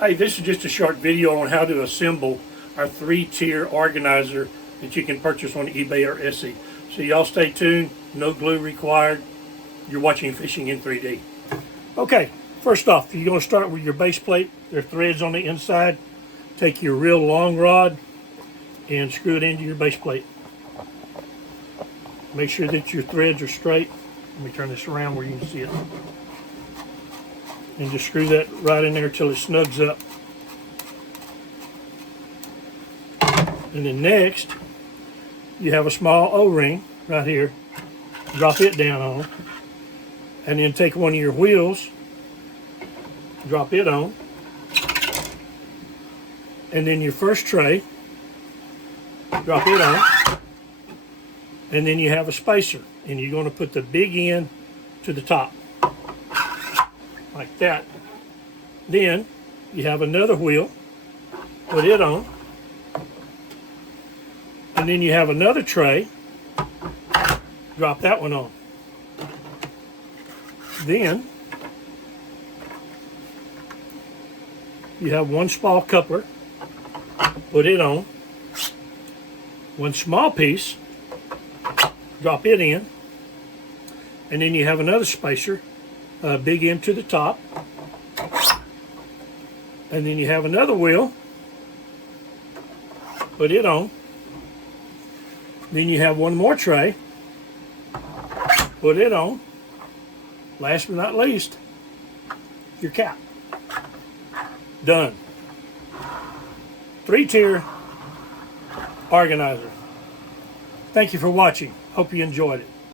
Hey, this is just a short video on how to assemble our 3-tier organizer that you can purchase on eBay or Esty. So y'all stay tuned, no glue required. You're watching Fishing in 3D. Okay, first off, you're going to start with your base plate. There are threads on the inside. Take your real long rod and screw it into your base plate. Make sure that your threads are straight. Let me turn this around where you can see it. And just screw that right in there till it snugs up. And then next, you have a small O-ring right here. Drop it down on. And then take one of your wheels, drop it on. And then your first tray, drop it on. And then you have a spacer. And you're going to put the big end to the top. Like that. Then you have another wheel, put it on, and then you have another tray, drop that one on. Then you have one small coupler, put it on, one small piece, drop it in, and then you have another spacer, big end to the top, and then you have another wheel, put it on, then you have one more tray, put it on, last but not least, your cap. Done. 3-tier organizer. Thank you for watching. Hope you enjoyed it.